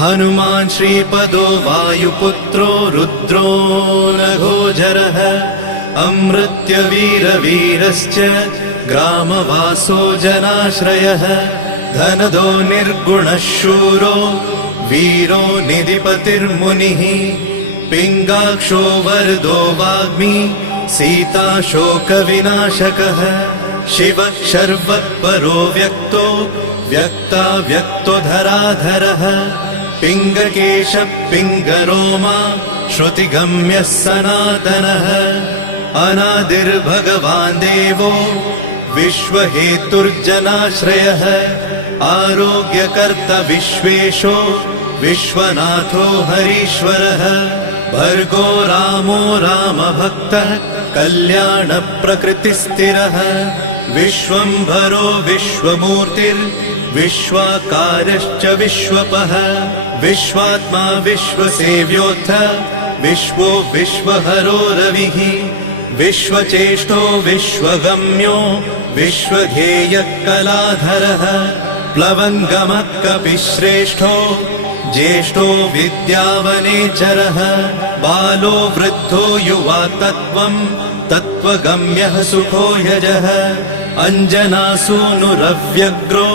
हनुमान् श्रीपदो वायुपुत्रो रुद्रो नघोजरः अमृत्यवीरवीरश्च ग्रामवासो जनाश्रयः धनदो निर्गुणः शूरो वीरो निधिपतिर्मुनिः पिङ्गाक्षो वरदो वाग्मी सीताशोकविनाशकः शिवः शर्वत्परो व्यक्तो व्यक्तो धराधरः पिङ्गकेशः पिङ्गरोमा श्रुतिगम्यः सनातनः अनादिर्भगवान् देवो विश्वहेतुर्जनाश्रयः आरोग्यकर्ता विश्वेशो विश्वनाथो हरीश्वरः भर्गो रामो रामभक्तः कल्याणप्रकृतिस्थिरः विश्वम्भरो विश्वमूर्तिर्विश्वाकारश्च विश्वपः विश्वात्मा विश्वसेव्योऽथ विश्वो विश्वहरो रविः विश्वचेष्टो विश्वगम्यो विश्वध्येयः कलाधरः प्लवङ्गमः कपिश्रेष्ठो ज्येष्ठो विद्यावनेचरः बालो वृद्धो युवा तत्त्वगम्यः सुखो यजः अञ्जनासूनुरव्यग्रो